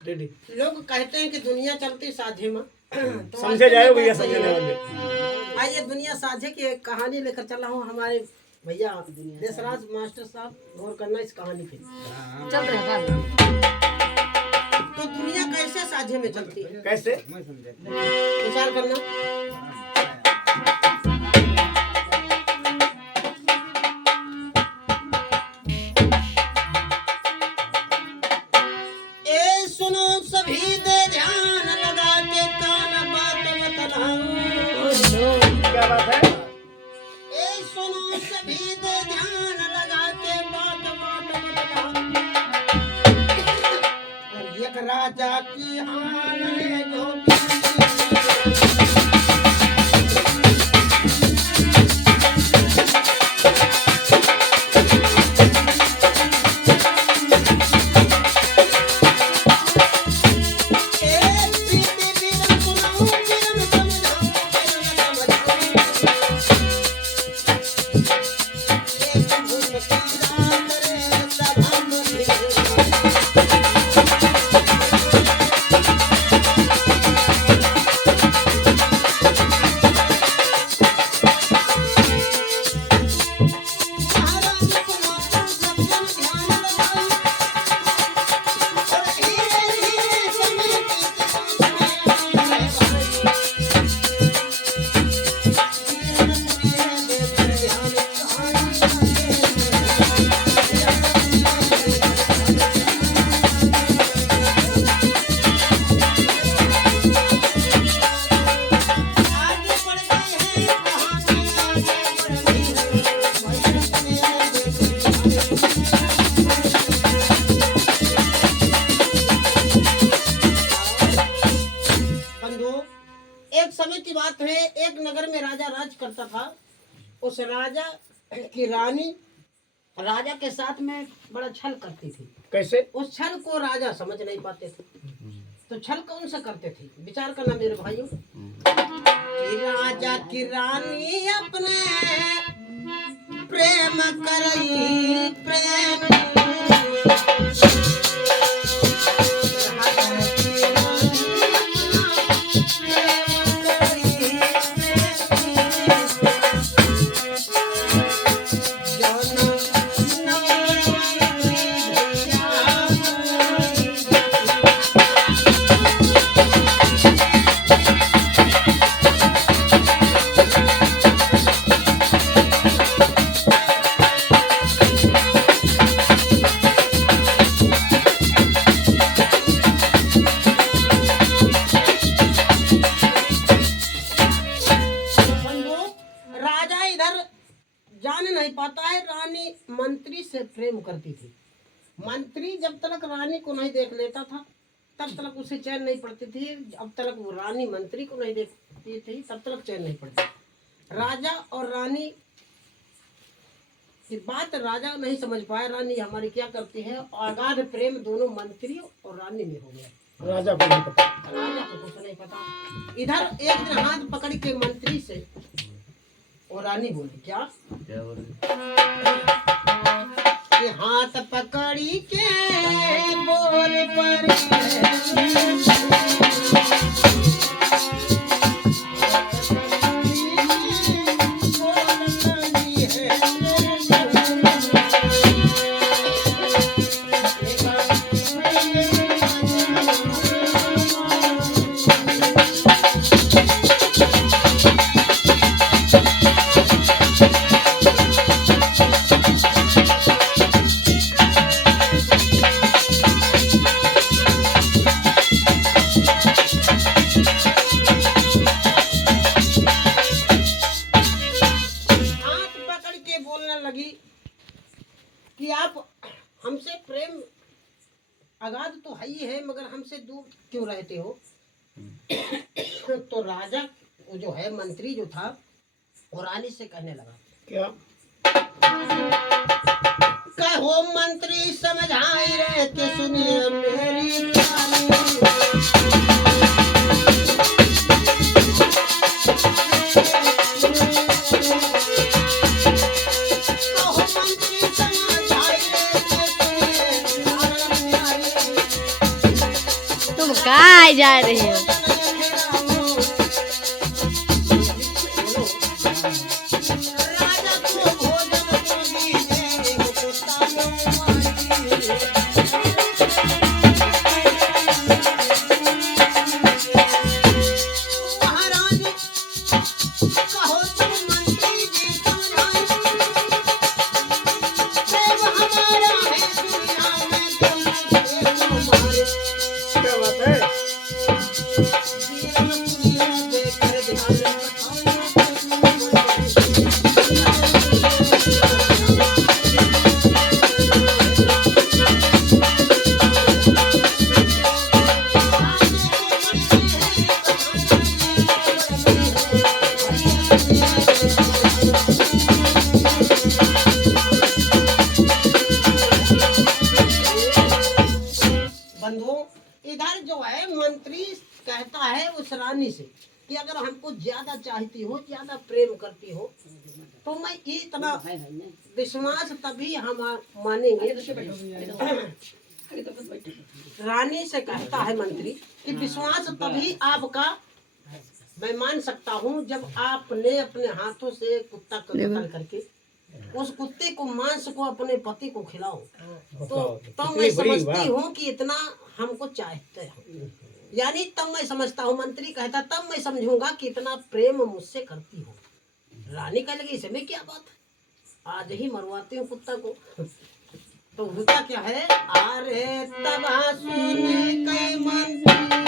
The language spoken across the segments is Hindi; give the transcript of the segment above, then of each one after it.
लोग कहते हैं कि दुनिया चलती साझे में तो समझे जाए भैया, समझने वाले। आइए दुनिया साझे की एक कहानी लेकर चला हूँ हमारे भैया देशराज मास्टर साहब, गौर करना इस कहानी पे। चल रहा तो दुनिया कैसे साझे में चलती है, कैसे विचार करना। ए सुनो सभी दे ध्यान लगा के कान बात बतलाऊं। क्या बात है? ए सुनो सभी दे ध्यान लगा के बात बतलाऊं। और एक राजा की हाल है जो एक समय की बात है, एक नगर में राजा राज करता था। उस राजा की रानी राजा के साथ में बड़ा छल करती थी। कैसे? उस छल को राजा समझ नहीं पाते थे, तो छल कौन सा करते थे, विचार करना मेरे भाइयों। कि राजा की रानी अपने प्रेम करई प्रेम जान नहीं पाता है। रानी मंत्री से प्रेम करती थी। मंत्री जब तक रानी को नहीं देख लेता था तब तक उसे चैन नहीं पड़ती थी। जब तक वो रानी मंत्री को नहीं देखती थी तब तक चैन नहीं पड़ती। राजा और रानी की बात राजा नहीं समझ पाया, रानी हमारी क्या करती है। अगाध प्रेम दोनों मंत्री और रानी में हो गया। राजा को नहीं पता, राजा को कुछ नहीं पता। इधर एक दिन हाथ पकड़ के मंत्री से और रानी बोली, क्या बोली? कि हाथ पकड़ी के बोल पर कि आप हमसे प्रेम अगाध तो है ही है, मगर हमसे दूर क्यों रहते हो। तो राजा जो है मंत्री जो था वो रानी से कहने लगा, क्या? कहो मंत्री समझाई रहे तो सुनिए मेरी कहानी। तुम कहाँ जा रहे हो? राजा को भोजन को दीजिए कुत्ता महाराज कहो तुम मंत्री जी समझाए प्रेम हमारा है दुनिया में तुम हमारे क्या बात है? जीवन दुनिया देकर ध्यान बंधुओं इधर जो है मंत्री कहता है उस रानी से कि अगर हमको ज्यादा चाहती हो ज्यादा प्रेम करती हो तो मैं इतना विश्वास तभी हम मानेंगे। रानी से कहता है मंत्री कि विश्वास तभी आपका मैं मान सकता हूँ जब आपने अपने हाथों से कुत्ता का कत्ल करके उस कुत्ते को मांस को अपने पति को खिलाओ तो मैं समझती हूँ कि इतना हमको चाहते हो। यानी तब मैं समझता हूँ मंत्री कहता तब मैं समझूंगा कि इतना प्रेम मुझसे करती हो। रानी कह लगी इसमें क्या बात है, आज ही मरवाती हूँ कुत्ता को। तो होता क्या है, अरे तब सुने कई मंत्री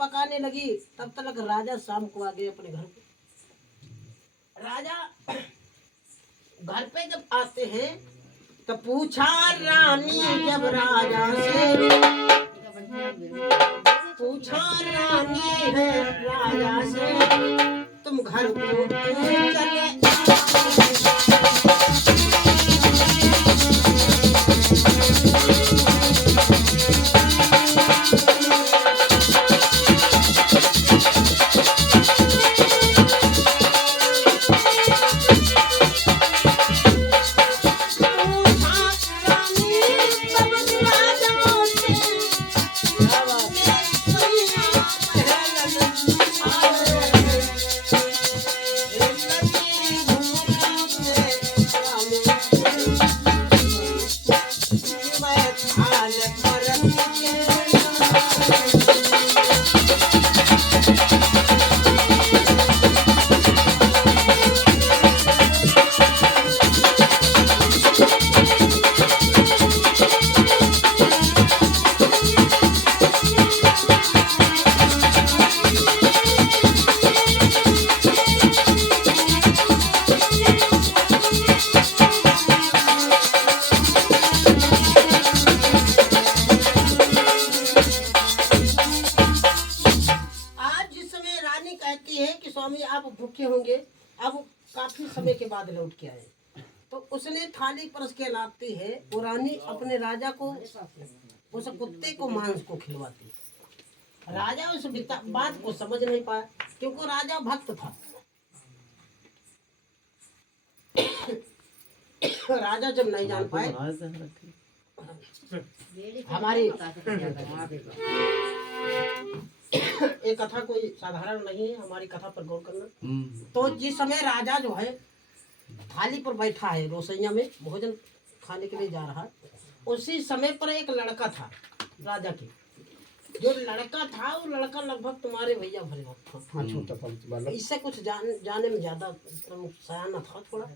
पकाने लगी तब तक राजा शाम को आ गए अपने घर पे। राजा घर पे जब आते हैं तो पूछा रानी जब राजा से, पूछा रानी है राजा से तुम घर को चले भूखे होंगे। अब काफी समय के बाद लौट के आए तो उसने थाली परस के लाती है, वो रानी अपने राजा को उस कुत्ते को मांस को खिलवाती। राजा उस बात को समझ नहीं पाया क्योंकि राजा भक्त था। राजा जब नहीं जान पाए, हमारी ये कथा कोई साधारण नहीं है, हमारी कथा पर गौर करना। तो जिस समय राजा जो है थाली पर बैठा है, रोसैया में भोजन खाने के लिए जा रहा है, उसी समय पर एक लड़का था राजा के। जो लड़का था वो लड़का लगभग तुम्हारे भैया भरे था, छोटा पंच बालक। इससे कुछ जाने में ज्यादा सयाना था थोड़ा।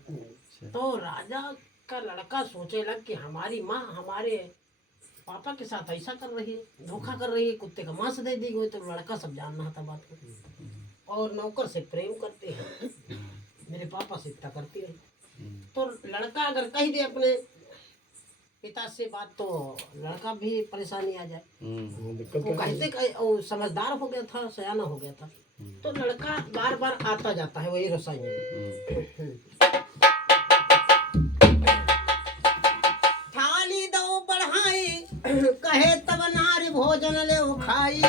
तो राजा का लड़का सोचे लग कि हमारी माँ हमारे पापा के साथ ऐसा कर रही है, धोखा कर रही है, कुत्ते का मांस दे दी गई। तो लड़का सब जानना था बात को, और नौकर से प्रेम करते हैं, मेरे पापा से इतना करती है। तो लड़का अगर कह दे अपने पिता से बात, तो लड़का भी परेशानी आ जाए। वो कहते वो समझदार हो गया था, सयाना हो गया था। तो लड़का बार बार आता जाता है वही रसोई में। थाली दो बढ़ाई, कहे तब नारी भोजन ले खाई।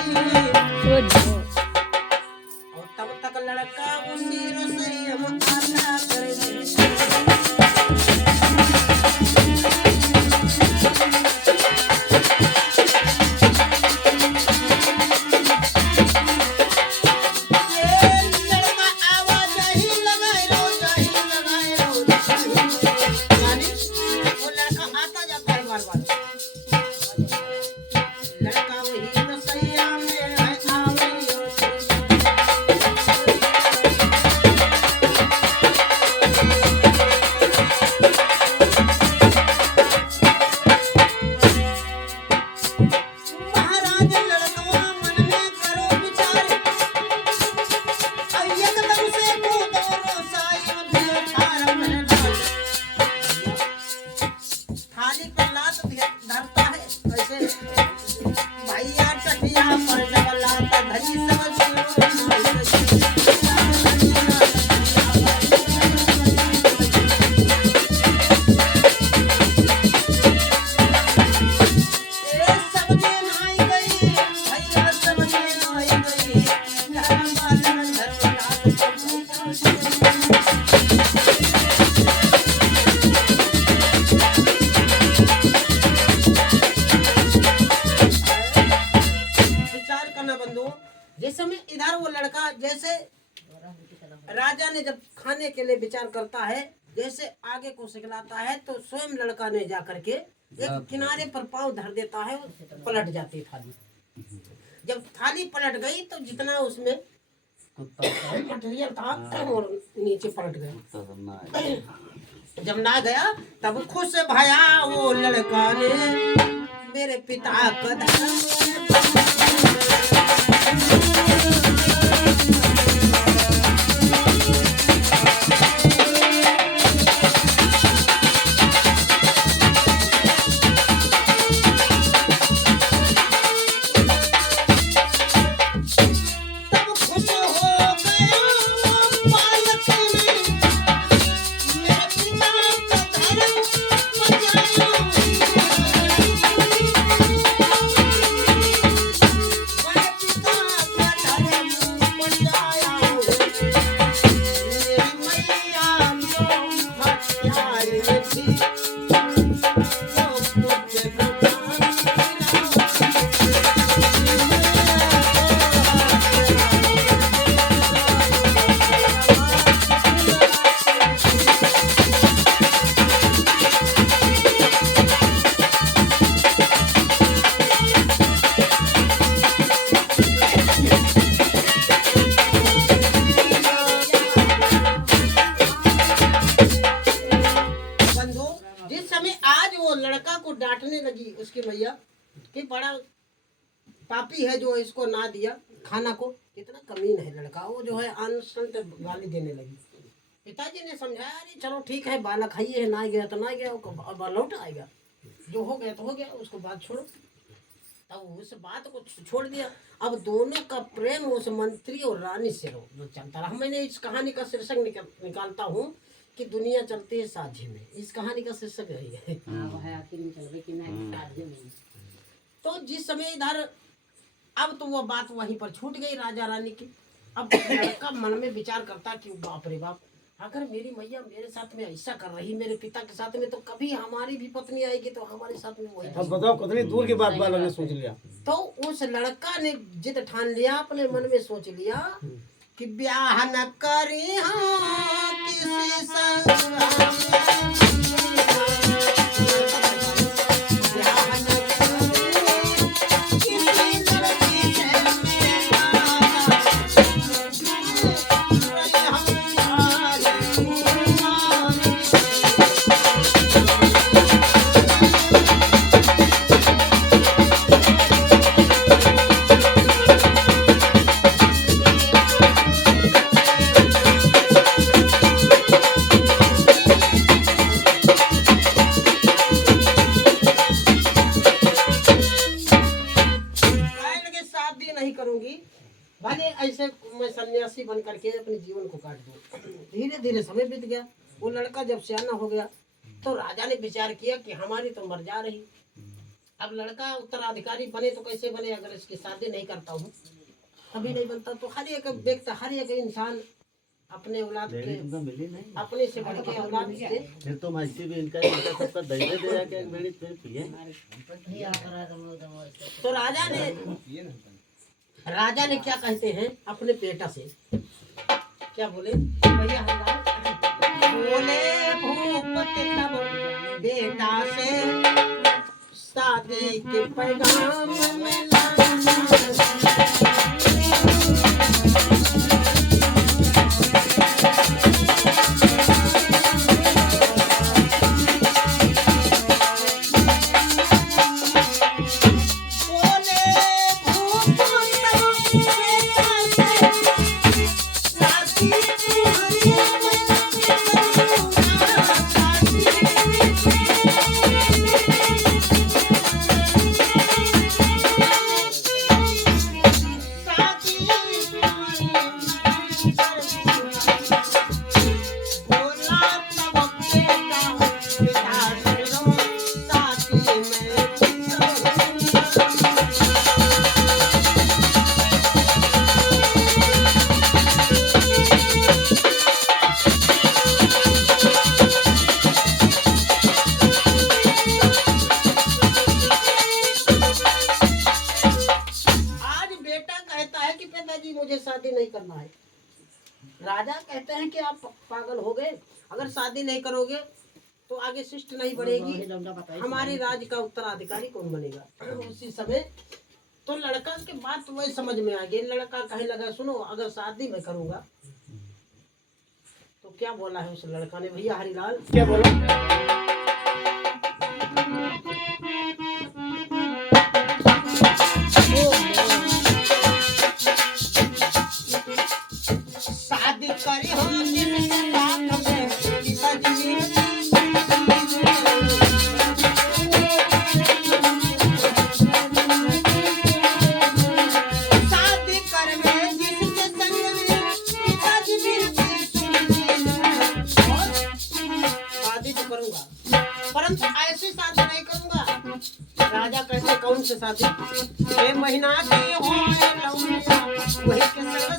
और तब तक लड़का उसी रसोई में आता करे। जिस समय इधर वो लड़का जैसे राजा ने जब खाने के लिए विचार करता है, जैसे आगे को सिखलाता है, तो स्वयं लड़का ने जा करके एक किनारे पर पांव धर देता है, पलट जाती थाली। जब थाली पलट गई तो जितना उसमें मटेरियल था और नीचे पलट गया। जब ना गया तब खुश भया वो लड़का ने, मेरे पिता का धर्म। डांटने लगी उसकी मैया कि बड़ा पापी है जो इसको ना दिया खाना को, कितना कमीन है लड़का। वो जो है अनसंत गाली देने लगी। पिताजी ने समझाया, अरे चलो ठीक है, बालक है ये, ना गया तो ना गया, वो लौट आएगा, जो हो गया तो हो गया, उसको बात छोड़ो। तब उस बात को छोड़ दिया। अब दोनों का प्रेम उस मंत्री और रानी से जो चलता रहा। मैंने इस कहानी का शीर्षक निकालता हूँ कि दुनिया चलती है साझे में। इस कहानी का शीर्षक यही है। तो जिस समय इधर, अब तो वो बात वहीं पर छूट गई राजा रानी की। अब लड़का मन में विचार करता कि बाप रे बाप, अगर मेरी मैया मेरे साथ में ऐसा कर रही मेरे पिता के साथ में, तो कभी हमारी भी पत्नी आएगी तो हमारे साथ में वही। अब बताओ कितनी दूर की बात वालों ने सोच लिया। तो उस लड़का ने जिद ठान लिया, अपने मन में सोच लिया कि ब्याह न करी हाँ किसी संग नहीं करूंगी, भले ऐसे मैं सन्यासी बन करके अपने जीवन को काट दूं। धीरे धीरे समय बीत गया। वो लड़का जब सियाना हो गया तो राजा ने विचार किया कि हमारी तो मर जा रही, अब लड़का उत्तराधिकारी बने तो कैसे बने, अगर इसकी शादी नहीं करता हूँ कभी नहीं बनता। तो हर एक व्यक्ति, हर एक इंसान अपने औलाद के, अपने से बढ़ के औलाद से, फिर तो मासी भी इनका सबका दही दे जाके एक बेड़ी फिर पिए। तो राजा ने क्या कहते हैं अपने बेटा से, क्या बोले भैया हरिलाल, बोले भूपति तब बेटा से शादी के पैगाम मिला। मुझे शादी नहीं करना है। राजा कहते हैं कि आप पागल हो गए, अगर शादी नहीं करोगे तो आगे शिष्ट नहीं बढ़ेगी, हमारे राज्य का उत्तराधिकारी कौन बनेगा। उसी समय तो लड़का के बात वही समझ में आ गई। लड़का कहने लगा सुनो, अगर शादी मैं करूंगा तो क्या बोला है उस लड़का ने, भैया हरिलाल क्या बोला? शादी करी हो जिनसे बात में पिताजी शादी कर में जिनके संग पिताजी शादी तो करूंगा, परंतु ऐसी शादी नहीं करूंगा। राजा कहते कौन से शादी, ये महीना की हो वही के संग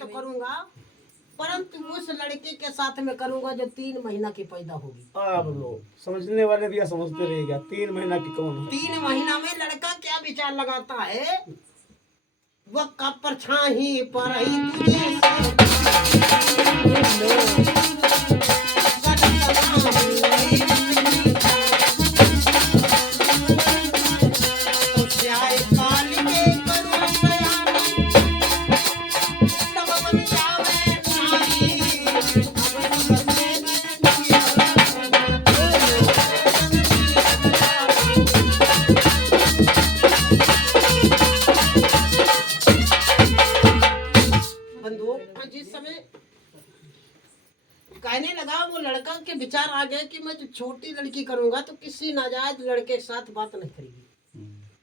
तो करूंगा, परंतु उस लड़के के साथ में करूंगा जो 3 महीना की पैदा होगी। अब लोग समझने वाले भी समझते रहेगा 3 महीना की कौन है। 3 महीना में लड़का क्या विचार लगाता है, वह कब परछाई पर ही तुझे कहने लगा। वो लड़का के विचार आ गए कि मैं जो छोटी लड़की करूंगा तो किसी नाजायज लड़के के साथ बात नहीं करेगी,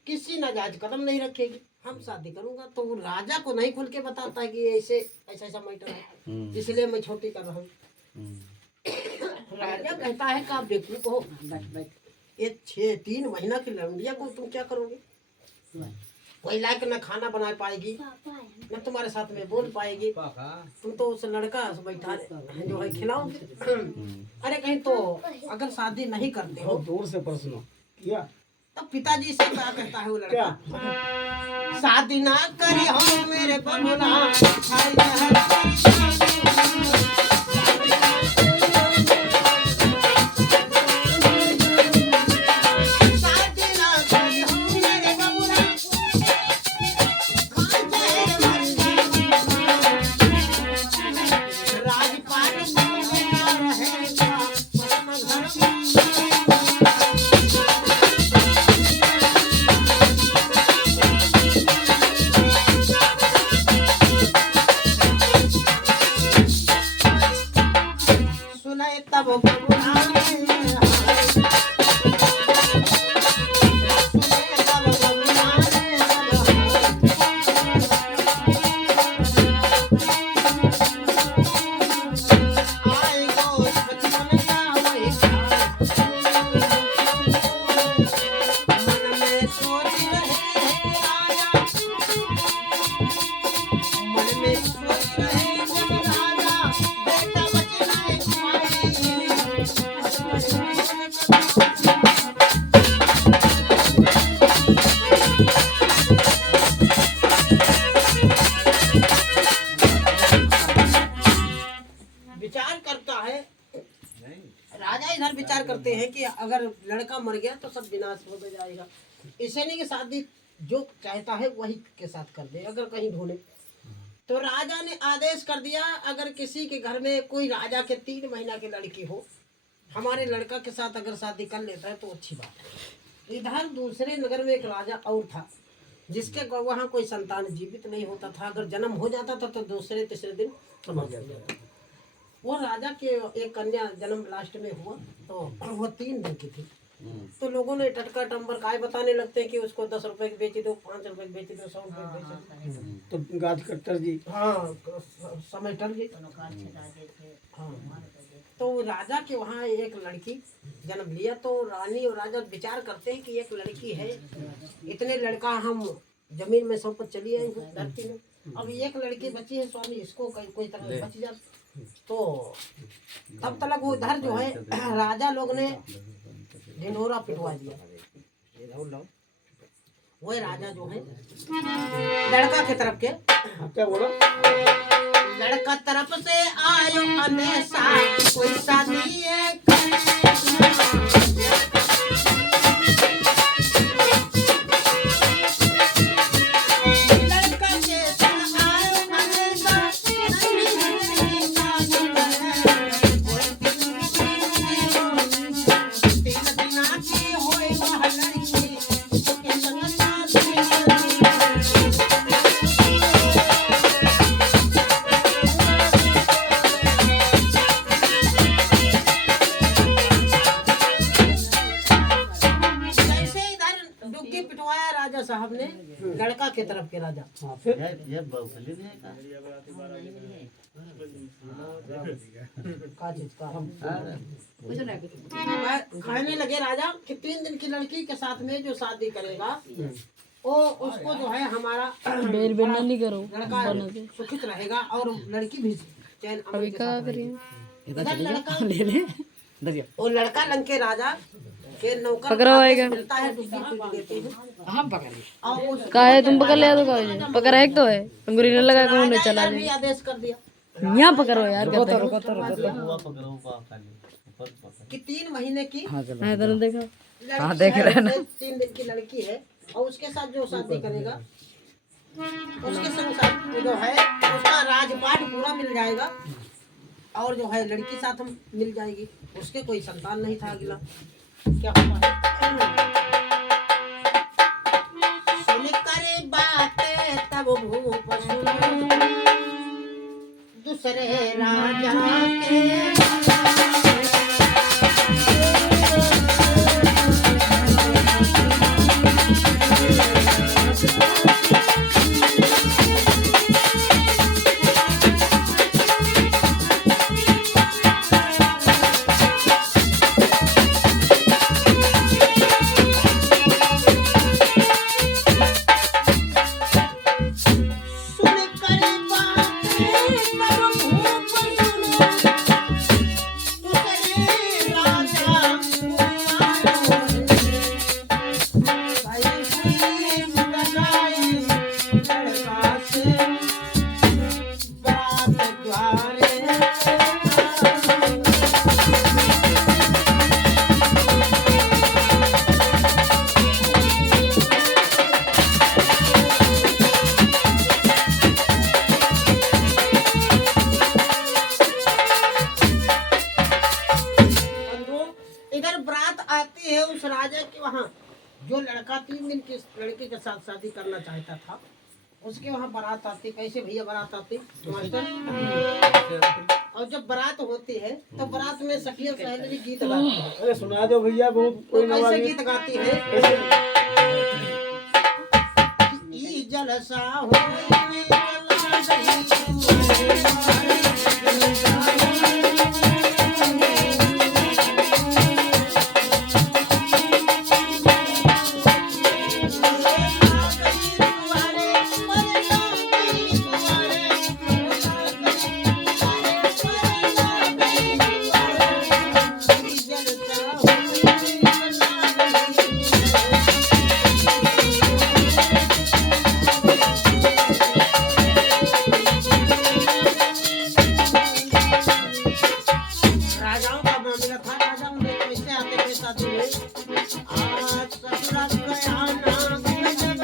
किसी नाजायज कदम नहीं रखेगी, हम शादी करूंगा। तो वो राजा को नहीं खुल के बताता है कि ऐसे ऐसा ऐसा मैटर है, इसलिए मैं छोटी कर रहा हूँ। राजा कहता है कि आप बेवकूफ हो, ये 3 महीना की लड़किया को तुम क्या करोगे? कोई लायक न खाना बना पाएगी, न तुम्हारे साथ में बोल पाएगी, तुम तो उस लड़का से बैठा जो है खिलाओगे। अरे कहीं तो अगर शादी नहीं करते हो, बहुत दूर से प्रश्न किया। तब पिताजी से क्या कहता है वो लड़का? शादी ना करी हो मेरे बबुला, सुनाए तब बबुला विचार करता है राजा। इधर विचार करते हैं कि अगर लड़का मर गया तो सब विनाश हो जाएगा, इसे नहीं कि शादी जो चाहता है वही के साथ कर दे अगर कहीं ढूंढे। तो राजा ने आदेश कर दिया, अगर किसी के घर में कोई राजा के 3 महीना की लड़की हो, हमारे लड़का के साथ अगर शादी कर लेता है तो अच्छी बात है। इधर दूसरे नगर में एक राजा और था जिसके वहाँ कोई संतान जीवित नहीं होता था। अगर जन्म हो जाता था तो दूसरे तीसरे दिन समझ जाता। वो राजा के एक कन्या जन्म लास्ट में हुआ तो वो 3 दिन की थी। तो लोगों ने टटका टम्बर काय बताने लगते हैं कि उसको 10 रुपए की बेची दो, 5 रुपए की बेची दो, 100 रुपए की बेची दो। तो गाज कट्टर जी, हाँ समय टल गई। हाँ तो राजा के वहाँ एक लड़की जन्म लिया। तो रानी और राजा विचार करते हैं कि एक लड़की है, इतने लड़का हम जमीन में सब चली आई हूँ धरती में, अब एक लड़की बची है, स्वामी इसको कोई तरह बच जाए। तो तब तक वो उधर जो है राजा लोग ने ढिंढोरा पिटवा दिया। वो राजा जो है लड़का के तरफ के, क्या बोला? लड़का तरफ से आयो अनेसा कोई शादी है साहब ने लड़का के तरफ के राजा। हाँ फिर ये बाहुबली नहीं है का चीज का का? खाने लगे राजा कि 3 दिन की लड़की के साथ में जो शादी करेगा वो उसको जो है हमारा नहीं करो लड़का सुखित रहेगा और लड़की भी चैन अमन के साथ रहेगी। इधर लड़का वो लड़का लंके राजा के नौकर पकड़वाएगा। मिलता है, डुब्बी पीट देते हैं। हम पकड़ का है, तुम पकड़ लिया तो का है? पकड़ा है तो है, अंगूरी न लगा के मुंडे चला भी आदेश कर दिया यहाँ पकड़ो यार, कहते हैं हुआ पकड़ो का खाली ऊपर पकड़। कि 3 महीने की मैं तो नहीं देखा। हाँ देख रहे हैं ना, 3 दिन की लड़की है और उसके साथ जो शादी करेगा उसके संग साथ जो है उसका राजपाट पूरा मिल जाएगा और जो है लड़की साथ हम मिल जाएगी। उसके कोई संतान नहीं था। अगला क्या होता है सुन करे बातें तब भूप सुन दूसरे राजा के इधर बारात आती है उस राजा के वहाँ, जो लड़का 3 दिन की लड़की के साथ शादी करना चाहता था, उसके वहाँ बारात आती। कैसे भैया बारात आती मास्टर? और जब बारात होती है तो बारात में सखिया सहेली गीत गाती है। अरे सुना दो भैया, बहुत तो कोई कैसे नवाजी गीत गाती है? ई जलसा हो राजाओं का मामला था। राजा उन्हें कैसे आते थे शादी में? आज ससुरा गया ना गजब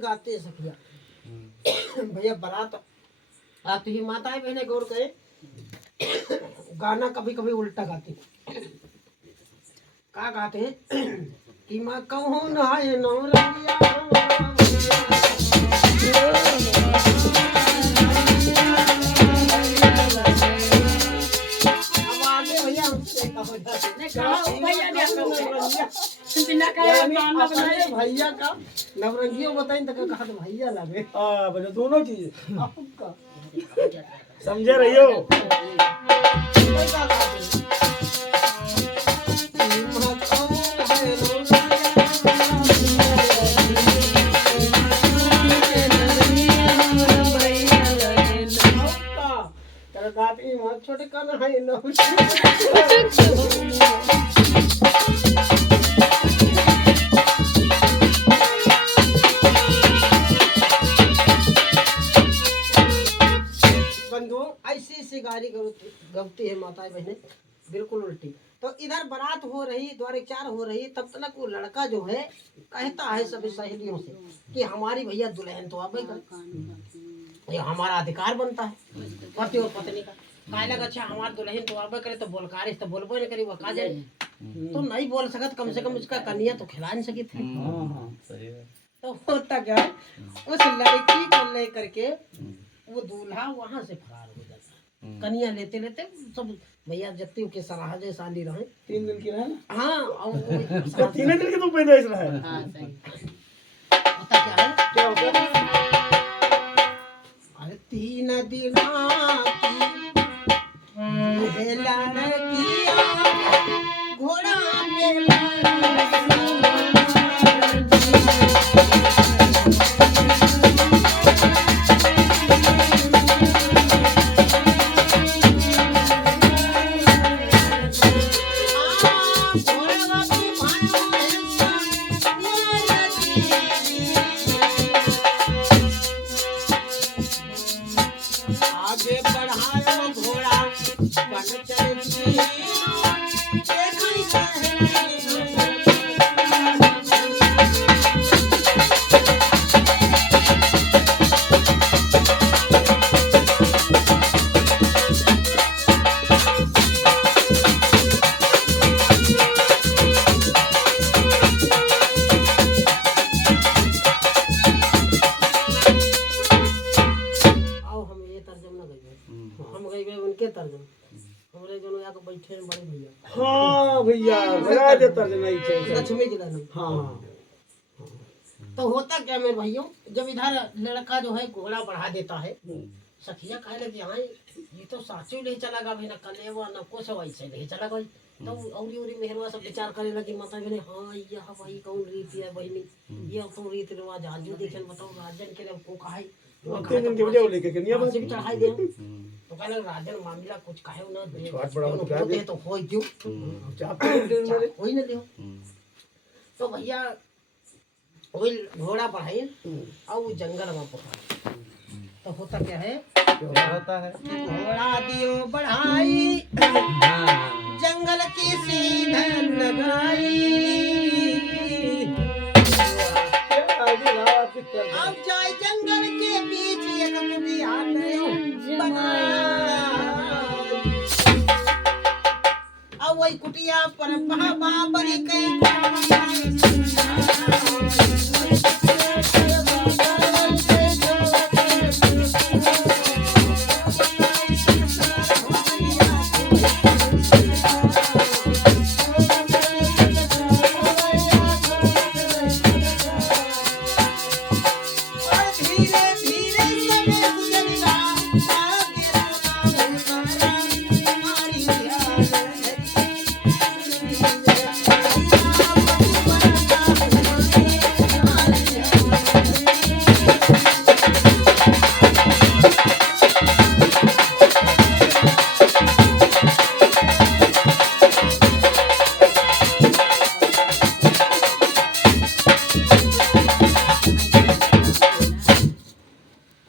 गाते हैं सखिया। भैया बारात आती ही माताएं बहने गौर करें, गाना कभी कभी उल्टा गाती हैं। क्या गाते हैं कि मैं कहूँ नहाए नौरंगिया अब आगे भैया हमसे कहो भैया का नवरंगियों बताई तो कहा तो भैया लगे बता दोनों चीज आपका समझे रहियो। कोई बात नहीं। छोटे कान है ना बंधुओं ऐसी ऐसी गाली गवती है माताएं बहने बिल्कुल उल्टी। तो इधर बारात हो रही, द्वारिचार हो रही, तब तक वो लड़का जो है कहता है सभी सहेलियों से कि हमारी भैया दुल्हन तो अब ये हमारा अधिकार बनता है पति और पत्नी का। कहे लगा अच्छा हमारे दुल्हन तो अब करे तो बोलकार तो बोलबो नहीं करी, वो कहा जाए तो नहीं बोल सकत, कम से कम उसका कन्या तो खिला नहीं सकी थे। तो होता क्या है उस लड़की को लेकर के वो दूल्हा वहां से फरार हो जाता है। कन्या लेते लेते सब भैया जत्ती के सराह जैसा साली रहे 3 दिन की रहे ना। हाँ और तो 3 दिन की तो पहले ऐसा है। हाँ सही होता क्या है क्या होता है? अरे 3 दिन की लड़किया घोड़ा आगे बढ़ाया घोड़ा बन चल बैठे हैं बड़े भैया, हाँ भैया लगा देता नहीं चाहिए। लक्ष्मी जी लाना। हाँ तो होता क्या मेरे भाइयों, जब इधर लड़का जो है घोड़ा बढ़ा देता है, सखिया कहने लगी हाँ ये तो साचू ले चला गया भाई, ना कलेवा ना कुछ वैसे ले चला गई। तो औरी औरी मेहरवा सब विचार करने लगी माता बहने, हाँ यह भाई कौन रीति है बहनी, ये तो रीति रिवाज आजू देखे बताओ राजन के लिए को कहा तीन दिन के बजे वो लेके कन्या बन फांसी भी चढ़ाई दे। तो कहने राजन मामला कुछ कहे ना दे, छुआट बड़ा जौन क्या होते दे? तो होई क्यों, चाहते कोई ना दियो। तो भैया वही घोड़ा बढ़ाई और वो जंगल में पहुंचा। तो होता क्या है, क्या होता है? घोड़ा दियो बढ़ाई जंगल की सीधन लगाई, अब जाए जंगल के बीच एक कुटिया बनाई। अब वही कुटिया पर बाबर के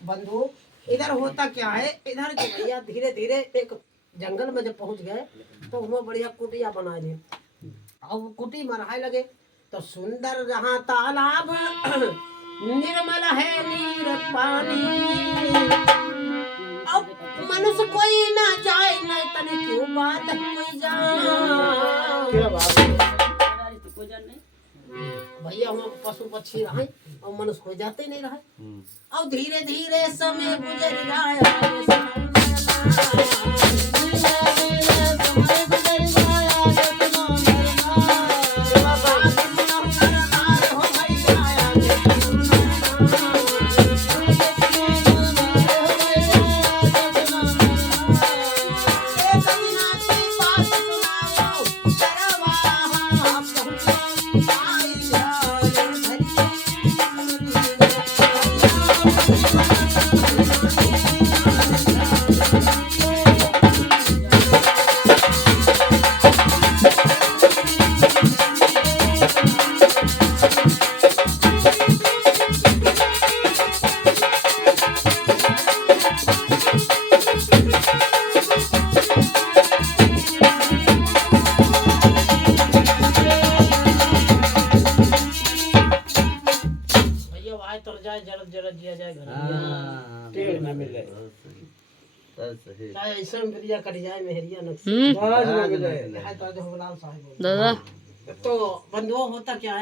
बंधु, इधर होता क्या है, इधर जो भैया धीरे धीरे एक जंगल में जब पहुंच गए तो वहाँ बढ़िया कुटिया बना दी। अब कुटी मरहाए लगे तो सुंदर जहाँ तालाब निर्मल है नीर पानी, अब मनुष्य कोई ना जाए नहीं तने क्यों बात कोई जाए। क्या बात है? भैया वहाँ पशु पक्षी रहे और मनुष्य कोई जाते नहीं रहे। अब धीरे धीरे समय गुजर गया, जड़ जड़ दिया जाए घर टेढ़ ना मिले, चाहे ऐसा प्रिया कट जाए मेहरिया नक्शा बाज ना मिले। है तो आज होलाल साहब। दादा तो बंधुओं होता क्या है,